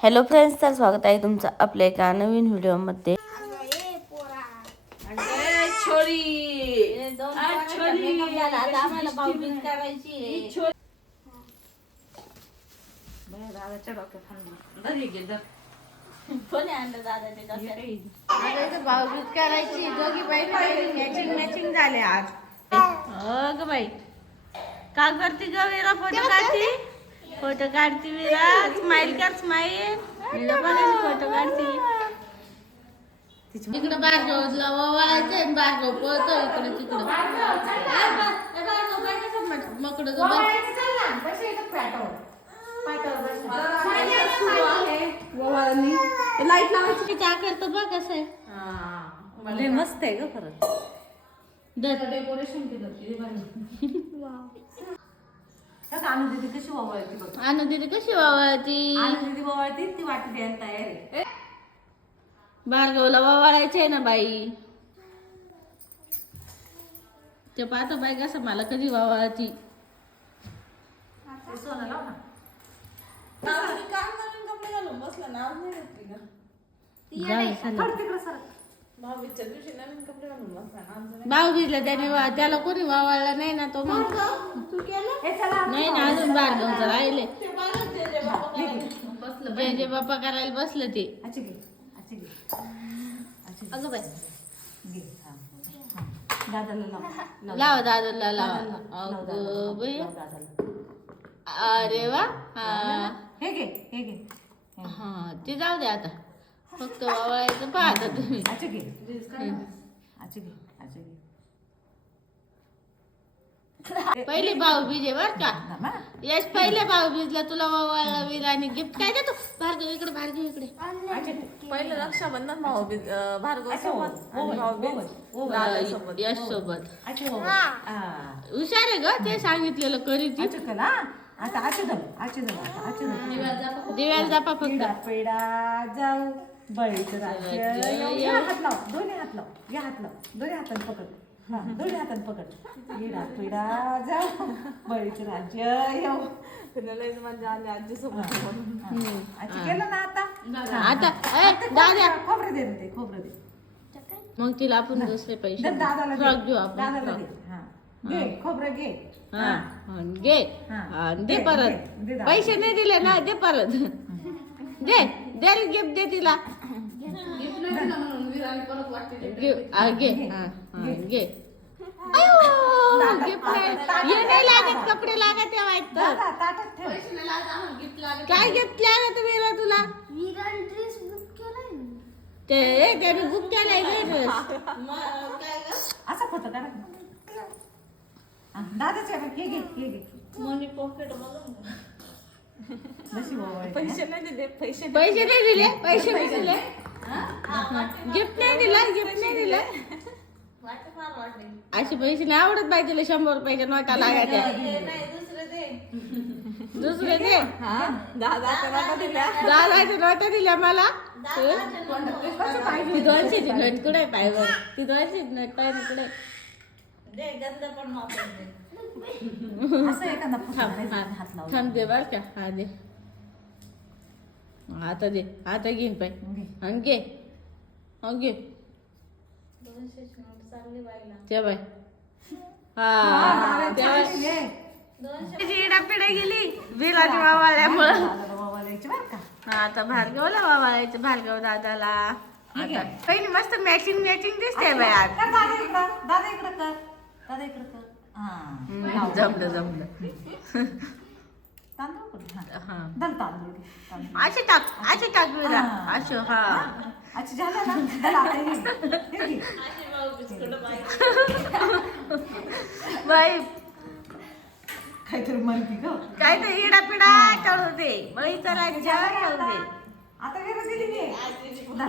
Hello friends तर स्वागत आहे तुमचं आपल्या एका नवीन व्हिडिओमध्ये. भाऊबीज करायची दोघी बहिणी मॅचिंग मॅचिंग झाले आज ग बाई का करते ग विरा फोटो काढते? फोटो काढते विरा स्माइल कर स्माइल फोटो काढते. इकडे बारगावला वळायचंय बारगाव पळतो इकडे तिकडे. मकडं. लाइट लावायची. चहा करतो बघ कसं आहे. मस्त आहे ग खरंच डेकोरेशन आणू दिदी कशी वावळती बघ. आणू दिदी कशी वावळती आणू दिदी वावळती ती वाटी द्यायला तयार आहे. भार्गवला वावळायचंय ना बाई. ते पाहतो बाई कसं मला कधी वावळती ते सोनं लाव ना. जाऊ चला. थोडं तिकडं सरक. भाऊ भिजला त्याने वा- त्याला कोणी वावळला नाही ना तो मग. हे चला नाही ना अजून भार्गवचं राहिले. जय जय बाप्पा करायला बसलं. ते. घे घे. अगं बाई. घे हा. हा. दादाला लाव. लावा दादाला लावा. लाव. अगं दादाला. बाई. लाव दादाला. अरे वा हा. हे घे. हे घे. हा ते जाऊ दे आता. फक्त वावळायचं पाहता तुम्ही. आची घे. आची घे आची घे. पहिले भाऊ बीजे बर का. यश पहिले भाऊ बीजला तुला वावळला विल आणि गिफ्ट काय देतो? भार्गव इकडे भार्गव इकडे. पहिलं रक्षाबंधन भाऊबीज अं, भार्गव सोबत यश सोबत. हुशार आहे ग ते सांगितलेलं करी ती आता आची धर आची धर दिव्याला जापा फक्त. पिढा जाऊ. बळीचं राज्य हात लाव दोन्ही हात लाव घे हात लाव दोन्ही हाताने पकड. हा दोन्ही हाताने पकड. पिढा पिढा जाऊ बळीचं राज्य येऊ आजी हा. केलं ना आता? आता ए खोबरं दे ते खोबरं दे. मग तिला आपण दुसरे पैसे दे दादाला दे. फ्रॉक घेऊ आपण दादाला फ्रॉक. दे. हा. घे खोबरं घे. हा हा, घे. हा. दे दे, दे, परत. दे दादा. पैसे नाही दिले ना दे परत. दे दे गिफ्ट दे तिला. घे. घे गिफ्ट नाही. हे नाही लागत कपडे लागत आहे वाटतं. दादा ताटात ठेव. काय गिफ्ट लागत विरा तुला? ते त्याने बुक केलाय ड्रेस असा फोटो काढा दादाचे आहे बघ. हे घे घे. मनी पॉकेट ओवाळते. पैसे नाही दिले पैसे पैसे नाही दिले पैसे नाही दिले. गिफ्ट नाही दिला गिफ्ट नाही दिलं. असे पैसे नाही आवडत पाहिजे तिला शंभर रुपयाच्या नोटा लागायच्या. दुसरे दे. हा दादा त्याला दिल्या. दादाच्या नोटा दिल्या मला. ती दोनशेची नोट कुठे पाहिजे ती दोनशेची नोट पाहिजे कुठे असं एखादा हा, हात लावला थांब दे बर का हा दे आता दे आता घेईन पाय घे. आणि घे हा घे त्या बाय हा त्या बाय घे. पिढा गेली बिलाची वावाळ्यामुळं दादाला ओवाळायची बरं का हा, आता भार्गवला वावाळायचं भार्गव दादाला आता पहिली मस्त मॅचिंग मॅचिंग दिसते बाय आज कर दादा इकडं दादा इकडं कर दादा इकडं कर हा जमलं जमलं. तांदूळ कुठे? हा. हा. दल तांदूळ. घे. तांदूळ. असे टाक असे टाक बिला हा. असे हा. अच्छा झालं ना? दल आता हे. घे. हे घे. बाई. काहीतरी म्हणती ग. काय ते इडा पिडा चढू दे बळी करायच्या चढू दे. आता घे दल.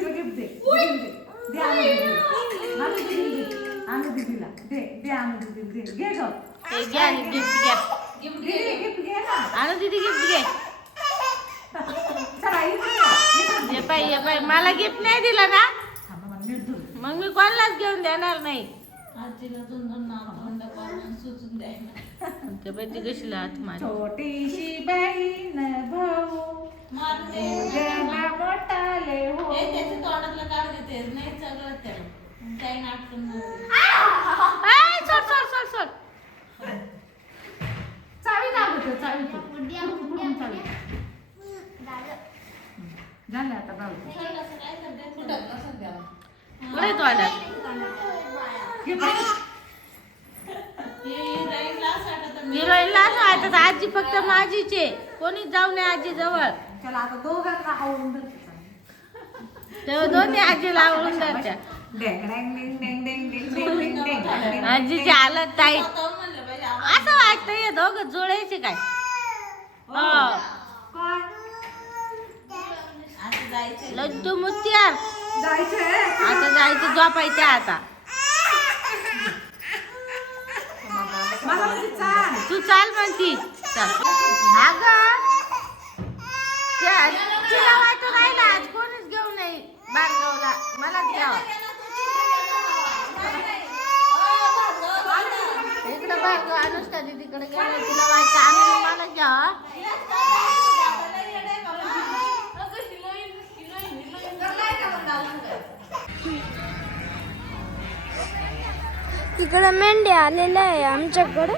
दे दे आणू दीदीला दे घे. गं. घ्या गिफ्ट घ्या. दीदी गिफ्ट घे ना. आणू दीदी गिफ्ट घे. चला इकडे या. इकडे. ये पाय ये पाय मला गिफ्ट नाही दिला ना? थांबा, मला नीट धरून. मग मी कोणालाच घेऊन देणार नाही. ते बाई ती कशी मार छोटीशी बहीण भाऊ जगा मोठाले हो. सोड हिरोईन असं वाटत आजी फक्त माझीच आहे कोणीच जाऊ नये आजी जवळ दोन्ही आजी लावून धरत्या आजीची हालत ताईट असं वाटतं हे दोघं जुळायचे काय लड्डू मुत्यार जायचं आता जायचं झोपायचं आता तू चाल. म्हणती. त्या- आज कोणीच घेऊ नये बारगावला? मलाच घ्यावा. इकडं बारगाव अनुष्का तिकडे गेलं. तिला वाटतं आम्ही मला घ्यावा. तिकडं मेंढ्या आलेल्या आहे आमच्याकडे.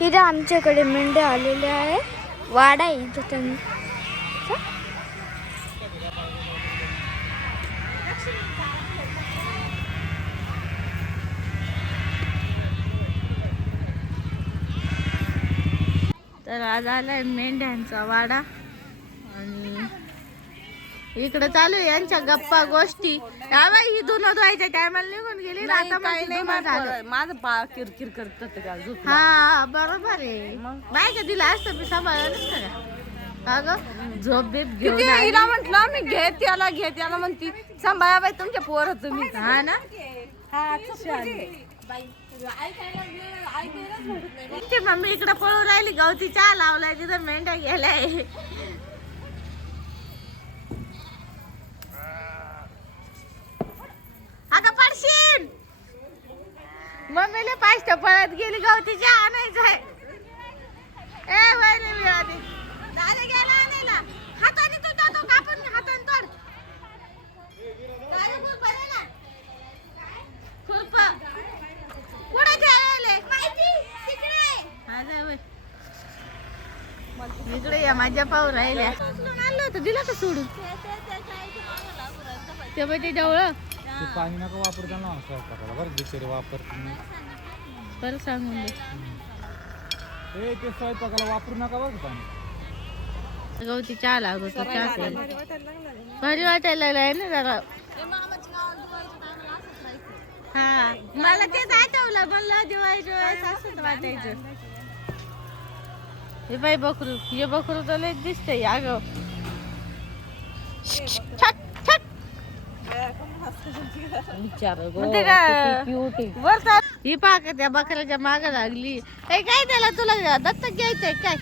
इथं आमच्याकडे मेंढ्या आलेल्या आहे. वाडा इथं त्यांचा तर आज आलाय मेंढ्यांचा वाडा. आणि इकडे चालू आहे यांच्या गप्पा गोष्टी. या बाई ही धुणं धुवायच्या टायमाला निघून गेली ना आता काही नाही माझं. माझं पा किरकिर करत का झोप हा बरोबर आहे. बाय का दिला असतं मी सांभाळलं नसतं का? अगं झोप बीप घेऊन किती आली. हिला म्हंटल मी घेत याला घेत याला म्हणती सांभाळा बाई तुमच्या पोर तुम्ही. हा ना? तुमची मम्मी इकडे पळून राहिली गवती चहा लावलाय तिथं मेंढ्या गेलाय. अगं पडशील. मम्मीला पाच पळत गेली गवती चहा आणायचंय ए वैरी विवादी दादा गेला आणायला हाताने तो तो कापून हाताने तोड दादा खुरपा दे ना. खुरपा कुठे ठेवले हा जा बाई. इकडे या माझ्या पाहू राहिल्या. आणलं होतं दिलं का सोडून ते डवळं ते पाणी नका वापरता ना स्वयंपाकाला बरं बिचारे वापरते मी. परत सांगून दे. ए ते स्वयंपाकाला वापरू नका बरं का पाणी. गवती चहा लागतो तो चहा प्यायला भारी वाटायला लागलाय ना जरा. हा मला तेच आठवलं म्हणलं दिवाळीच्या वेळेस असंच वाटायचं. हे बाई बकरू हे बकरू तर लय दिसतंय अगं. म्हणते का वर चाल. ही पाक त्या बकऱ्याच्या माग लागली. ए, काय त्याला तुला दत्तक घ्यायचंय काय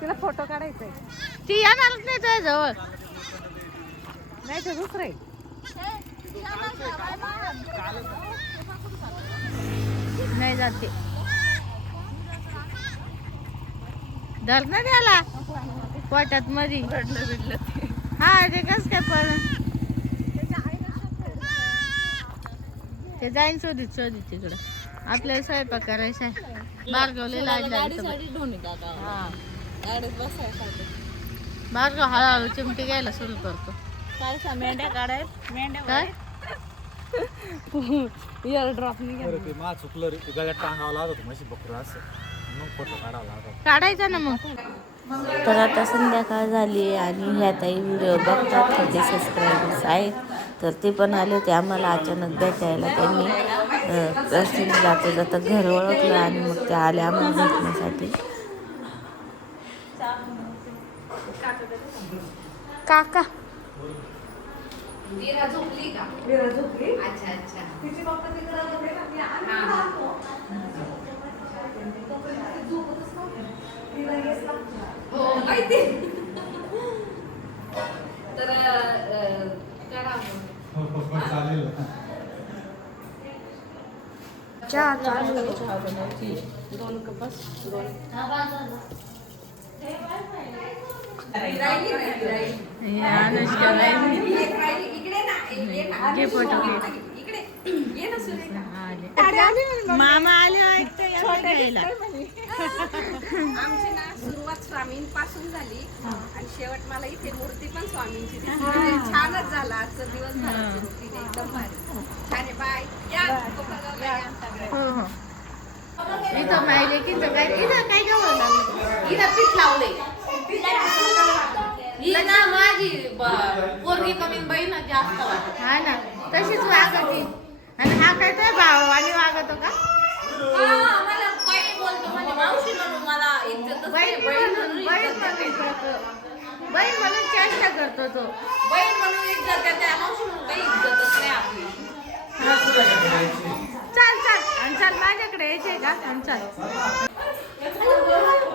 तिला फोटो काढायचंय. ती येणारच नाही तुझ्या जवळ नाही तर दुसरं नाही जाते धर ना त्याला. पोटात मधी. हा ते कस काय पण ते जाईन शोधित शोधित तिकडं. आपल्याला स्वयंपाक करायचा आहे. बारगावले बसायसाठी बारगाव हळूहळू चिमटी घ्यायला सुरू करतो. मेंढ्या काढाय मेंढ्या काय? इयर ड्रॉप निघाल. बरं ते मा चुकलं गळ्यात टांगावं लागत म्हशी बकरू असं. काढायचा ना मग. तर आता संध्याकाळ झाली आणि ह्या ताई व्हिडिओ बघतात त्याचे सबस्क्रायबर्स आहेत. तर ते पण आले होते आम्हाला अचानक भेटायला. त्यांनी रस्त्याने जाता जाता घर ओळखलं आणि मग ते आले आम्हाला भेटण्यासाठी. काका. वीरा झोपली अच्छा अच्छा. तिची पप्पा तिकडे होते ना, ती आली ना राहतो. ती झोपतच नव्हती. तिला हेच लागतं. हो माहिती तर अं, करा मग. चालेल चहा चालू. दोन कपास दोन अनुष्का राहिली. घे फोटो घे. मामा आले आमची ना सुरुवात स्वामींपासून झाली. आणि शेवट मला इथे मूर्ती पण स्वामींची दिसली. म्हणजे छानच झाला. आजचा दिवस. एकदम भारी. छान बाय. या. हो हो. इथं माहिले की काय इथं काय गवलं हिला पीठ लावले ही ना माझी पोरगी कमी बहीण जास्त हा ना. तशीच वागती. आणि हा काय तर भाव आणि वागतो का. बहीण म्हणून चेष्टा करतो तो. बहीण म्हणून इज्जत देते मावशी म्हणून काही इज्जतच नाही आपली. चाल चाल आणि चाल माझ्याकडे यायचंय का? आणि चाल.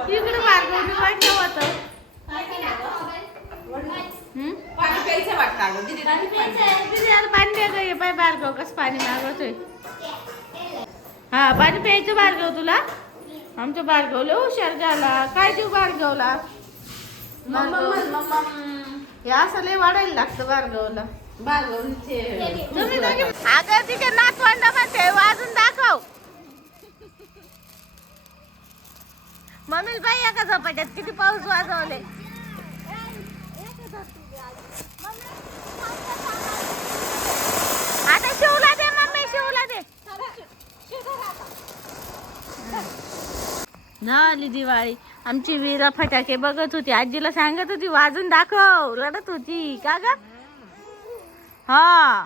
इकडे भार्गवनी वाटलं होतं? पाणी प्यायचं वाटतं पाणी प्यायचं पाणी द्या गं, हे पाय भार्गव कसं पाणी मागवतोय. हा पाणी प्यायचं भार्गव तुला? आमच्या भार्गवला हुशार झाला. काय देऊ भार्गव हे असं लय वाढायला लागतं अगं तिथे वाजून दाखव. मम्मी बाई एका झोपाट्यात किती पाऊस वाजवले आता शिवला दे मम्मी शिवला दे आली दिवाळी. आमची वीरा फटाके बघत होती. आजीला सांगत होती वाजून दाखव. रडत होती. का ग? हा.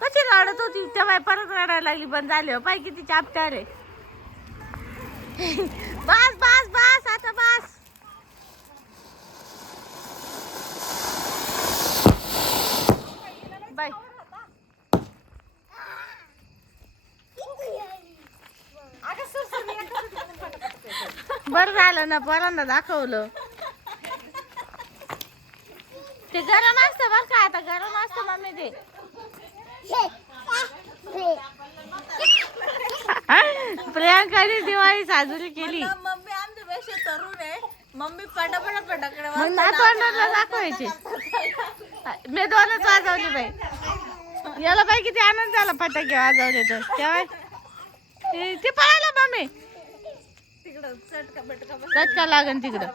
कशी रडत होती? तेव्हा परत रडायला लागली. पण झाले हो. पाय किती चापटार. आहे बस बस बस आता बस बाय बरं झालं ना पोरांना दाखवलं. ते गरम असतं बरं का आता गरम असतं मम्मी ते. प्रियांकाने दिवाळी साजरी केली. मम्मी आमच्यापेक्षा तरुण आहे. मम्मी पटापटा फटाकडे मग नातवंडांना दाखवायचे? मी दोनच वाजवली बाई. याला बाई किती आनंद झाला फटाके वाजवले तर. तेव्हा ते- ते पळाला मम्मी. चटका लागन तिकडं.